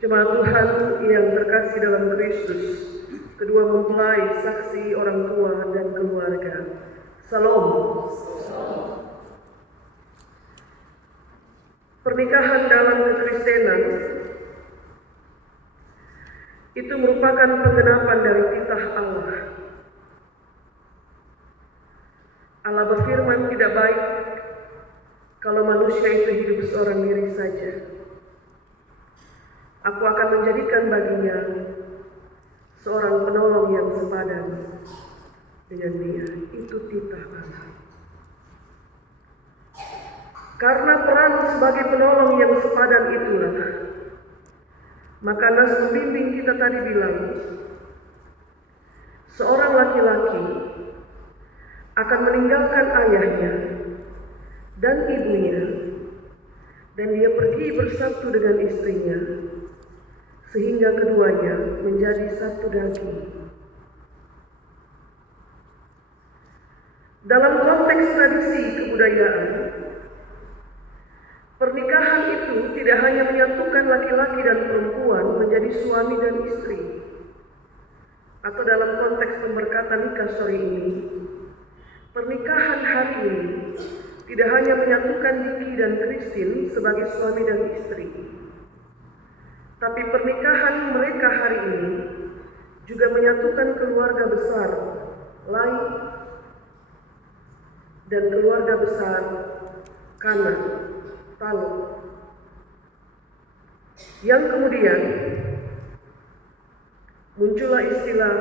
Jemaat Tuhan yang terkasih dalam Kristus, kedua mempelai, saksi, orang tua, dan keluarga. Salam. Pernikahan dalam kekristenan itu merupakan penggenapan dari titah Allah. Allah berfirman, tidak baik kalau manusia itu hidup seorang diri saja. Aku akan menjadikan baginya seorang penolong yang sepadan dengan dia. Itu titah Allah. Karena peran sebagai penolong yang sepadan itulah, maka nas pembimbing kita tadi bilang, seorang laki-laki akan meninggalkan ayahnya dan ibunya, dan dia pergi bersatu dengan istrinya, sehingga keduanya menjadi satu daging. Dalam konteks tradisi kebudayaan, pernikahan itu tidak hanya menyatukan laki-laki dan perempuan menjadi suami dan istri, atau dalam konteks pemberkatan nikah sore ini, pernikahan hari ini tidak hanya menyatukan Diki dan Christine sebagai suami dan istri, tapi pernikahan mereka hari ini juga menyatukan keluarga besar Lai dan keluarga besar Kana Talo, yang kemudian muncullah istilah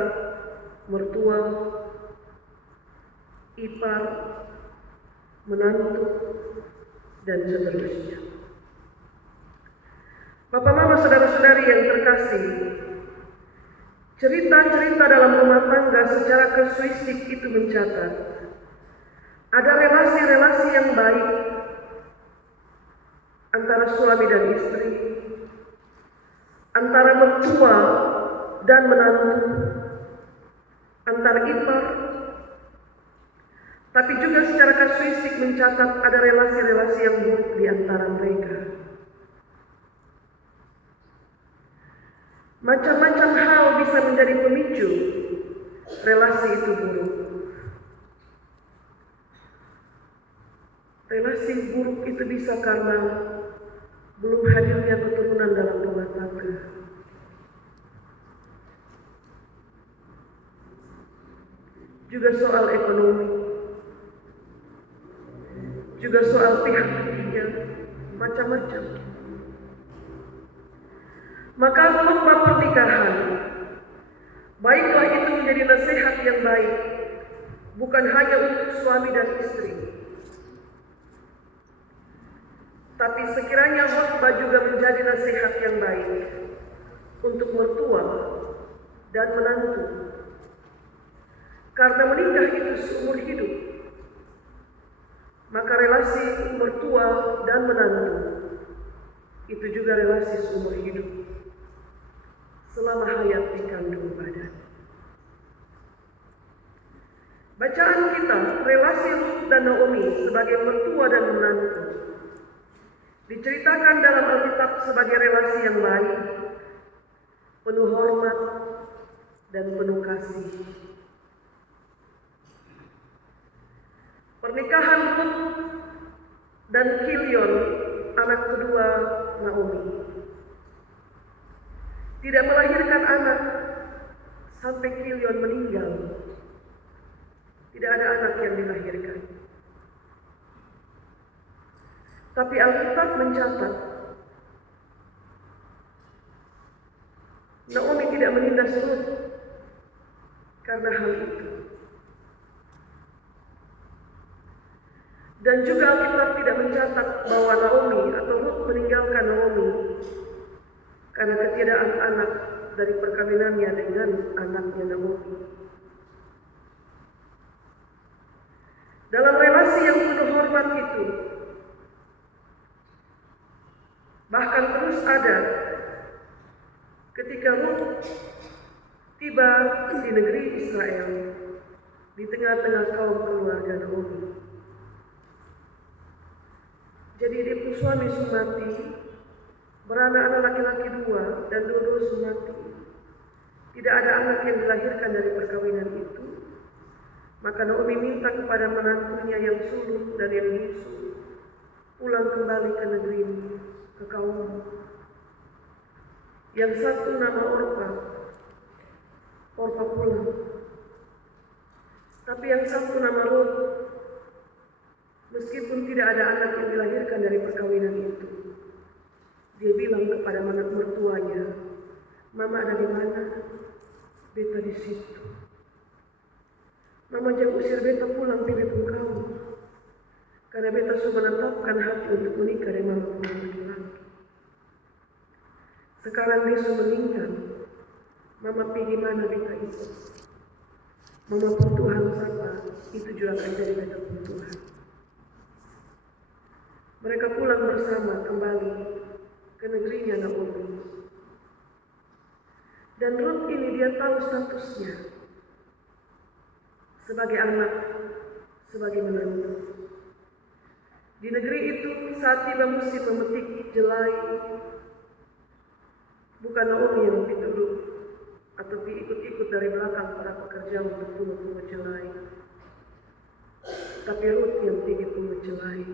mertua, ipar, menantu, dan seterusnya. Bapak, mama, saudara-saudari yang terkasih, cerita-cerita dalam rumah tangga secara kasuistik itu mencatat ada relasi-relasi yang baik antara suami dan istri, antara mertua dan menantu, antara ipar, tapi juga secara kasuistik mencatat ada relasi-relasi yang buruk di antara mereka. Macam-macam hal bisa menjadi pemicu relasi itu buruk. Relasi buruk itu bisa karena belum hadirnya keturunan dalam rumah tangga. Juga soal ekonomi, juga soal pihak ketiga, macam-macam. Maka khotbah pernikahan, baiklah itu menjadi nasihat yang baik, bukan hanya untuk suami dan istri, tapi sekiranya khotbah juga menjadi nasihat yang baik untuk mertua dan menantu. Karena menikah itu seumur hidup, maka relasi mertua dan menantu itu juga relasi seumur hidup, selama hayat di kandung badan. Bacaan kita, relasi Ruth dan Naomi sebagai mertua dan menantu, diceritakan dalam Alkitab sebagai relasi yang baik, penuh hormat, dan penuh kasih. Pernikahan Ruth dan Kilion, anak kedua Naomi, tidak melahirkan anak sampai Kilion meninggal. Tidak ada anak yang dilahirkan. Tapi Alkitab mencatat Naomi tidak menindas Ruth karena hal itu. Dan juga Alkitab tidak mencatat bahwa Naomi atau Ruth meninggalkan Naomi karena ketiadaan anak dari perkawinannya dengan anaknya Naomi. Dalam relasi yang penuh hormat itu, bahkan terus ada ketika Ruth tiba di negeri Israel di tengah-tengah kaum keluarga Naomi. Jadi dia suami mati beranak-anak laki-laki 2 dan dua-dua mati. Tidak ada anak yang dilahirkan dari perkawinan itu. Maka Naomi minta kepada menantunya yang sulung dan yang bisu pulang kembali ke negeri ini, ke kaum. Yang satu nama Orpa pulang. Tapi yang satu nama Rut, meskipun tidak ada anak yang dilahirkan dari perkawinan itu, dia bilang kepada mertuanya, "Mama ada di mana? Beta di situ. Mama jangan usir beta pulang di beta kamu, karena beta sudah menetapkan hati untuk menikah dengan mama laki-laki. Sekarang dia sudah meninggal. Mama pergi mana beta itu? Mama pun Tuhan siapa, itu juga akan jadi beta pun Tuhan." Mereka pulang bersama kembali ke negerinya Naomi. Dan Rut ini dia tahu statusnya sebagai anak, sebagai menantu. Di negeri itu saat tiba musim memetik jelai, bukan Naomi yang dituduh atau diikut-ikut dari belakang para pekerja untuk pungut jelai, tapi Rut yang pergi pungut jelai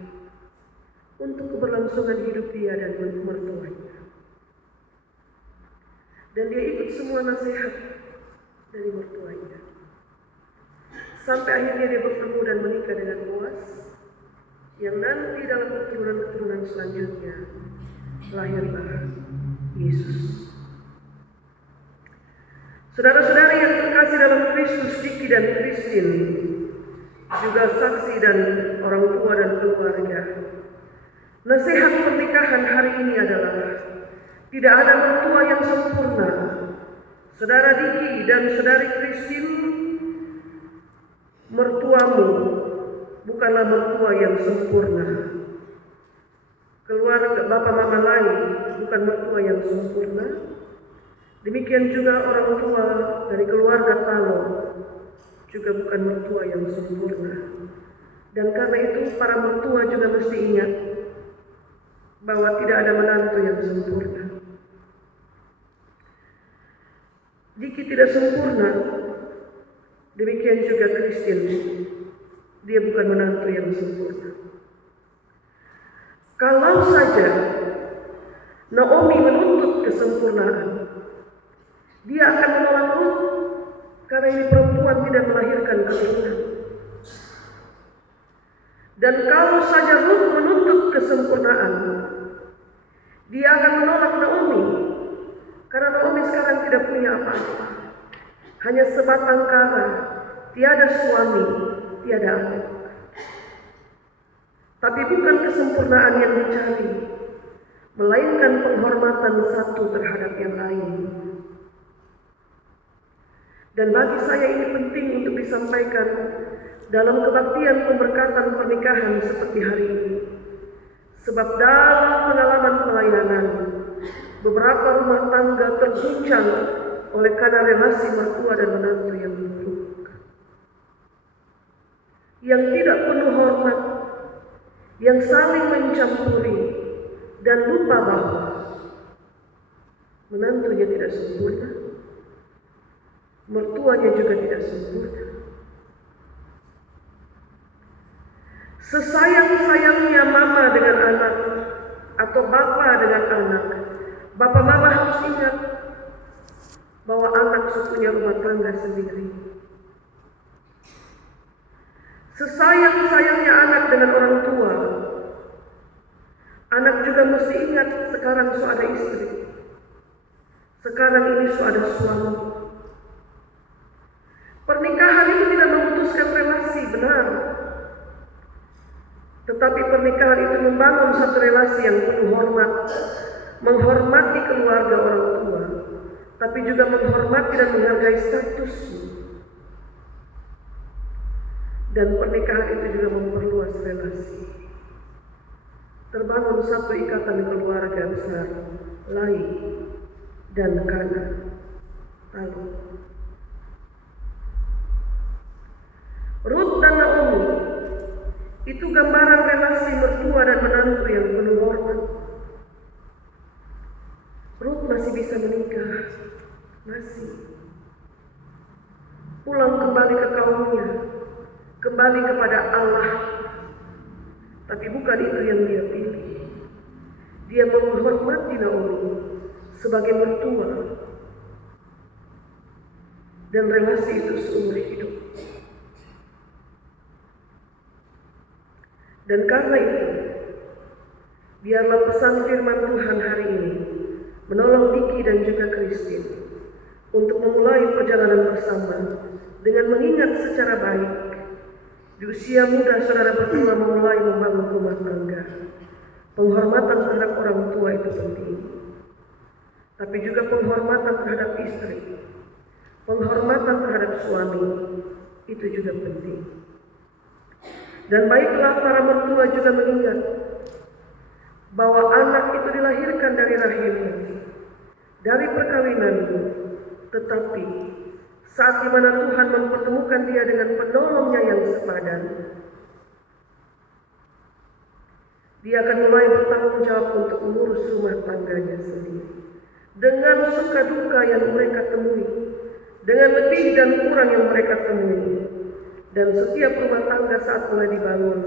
untuk keberlangsungan hidup dia dan mertuanya. Dan dia ikut semua nasihat dari mertuanya. Sampai akhirnya dia bertemu dan menikah dengan Boaz, yang nanti dalam keturunan-keturunan selanjutnya lahirlah Yesus. Saudara-saudari yang terkasih dalam Kristus, Diki dan Kristin, juga saksi dan orang tua dan keluarga, nasihat pernikahan hari ini adalah tidak ada mertua yang sempurna. Saudara Diki dan saudari Kristin, mertuamu bukanlah mertua yang sempurna. Keluarga bapak mama lain bukan mertua yang sempurna. Demikian juga orang tua dari keluarga Talo juga bukan mertua yang sempurna. Dan karena itu para mertua juga mesti ingat bahwa tidak ada menantu yang sempurna. Jika tidak sempurna, demikian juga Kristin, dia bukan menantu yang sempurna. Kalau saja Naomi menuntut kesempurnaan, dia akan menolak Rut karena ini perempuan tidak melahirkan keturunan. Dan kalau saja Rut menuntut kesempurnaan, dia akan menolak Naomi karena Naomi sekarang tidak punya apa-apa, hanya sebatang kara, tiada suami, tiada anak. Tapi bukan kesempurnaan yang dicari, melainkan penghormatan satu terhadap yang lain. Dan bagi saya ini penting untuk disampaikan dalam kebaktian pemberkatan pernikahan seperti hari ini. Sebab dalam pengalaman pelayanan, beberapa rumah tangga terguncang oleh karena relasi mertua dan menantu yang buruk, yang tidak penuh hormat, yang saling mencampuri dan lupa bahwa menantunya tidak sempurna, mertuanya juga tidak sempurna. Sesayang-sayangnya mama dengan anak atau bapa dengan anak, bapa mama harus ingat bahwa anak punya rumah tangga sendiri. Sesayang-sayangnya anak dengan orang tua, anak juga mesti ingat sekarang so ada istri, sekarang ini so ada suami. Pernikahan itu tidak memutuskan relasi, benar. Tetapi pernikahan itu membangun satu relasi yang penuh hormat, menghormati keluarga orang tua, tapi juga menghormati dan menghargai status. Dan pernikahan itu juga memperluas relasi. Terbangun satu ikatan keluarga besar, Lai dan Kana, Talo. Rut dan Naomi itu gambaran relasi mertua dan menantu yang penuh hormat. Ruth masih bisa menikah, masih. Pulang kembali ke kaumnya, kembali kepada Allah. Tapi bukan itu yang dia pilih. Dia menghormati Naomi sebagai mertua. Dan relasi itu seumur hidup. Dan karena itu, biarlah pesan firman Tuhan hari ini menolong Niki dan juga Christine untuk memulai perjalanan bersama dengan mengingat secara baik di usia muda saudara berdua memulai membangun rumah tangga. Penghormatan terhadap orang tua itu penting, tapi juga penghormatan terhadap istri, penghormatan terhadap suami itu juga penting. Dan baiklah para mertua juga mengingat bahwa anak itu dilahirkan dari rahimmu, dari perkawinanmu, tetapi saat di mana Tuhan mempertemukan dia dengan penolongnya yang sepadan, dia akan mulai bertanggung jawab untuk mengurus rumah tangganya sendiri. Dengan suka duka yang mereka temui, dengan lebih dan kurang yang mereka temui. Dan setiap rumah tangga saat mulai dibangun,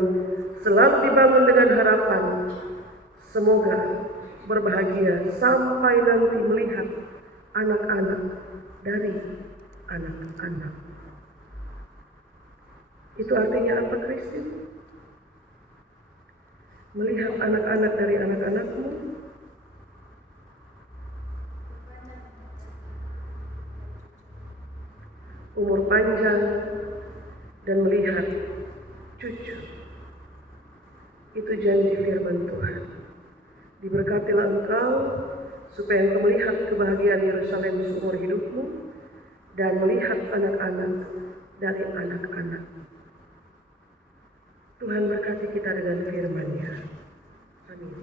selalu dibangun dengan harapan semoga berbahagia sampai nanti melihat anak-anak dari anak-anak. Itu artinya apa, Christine? Melihat anak-anak dari anak-anakmu, umur panjang, dan melihat cucu. Itu janji firman Tuhan. Diberkatilah engkau supaya engkau melihat kebahagiaan Yerusalem seumur hidupmu dan melihat anak-anak dari anak-anak. Tuhan berkati kita dengan firman-Nya. Amin.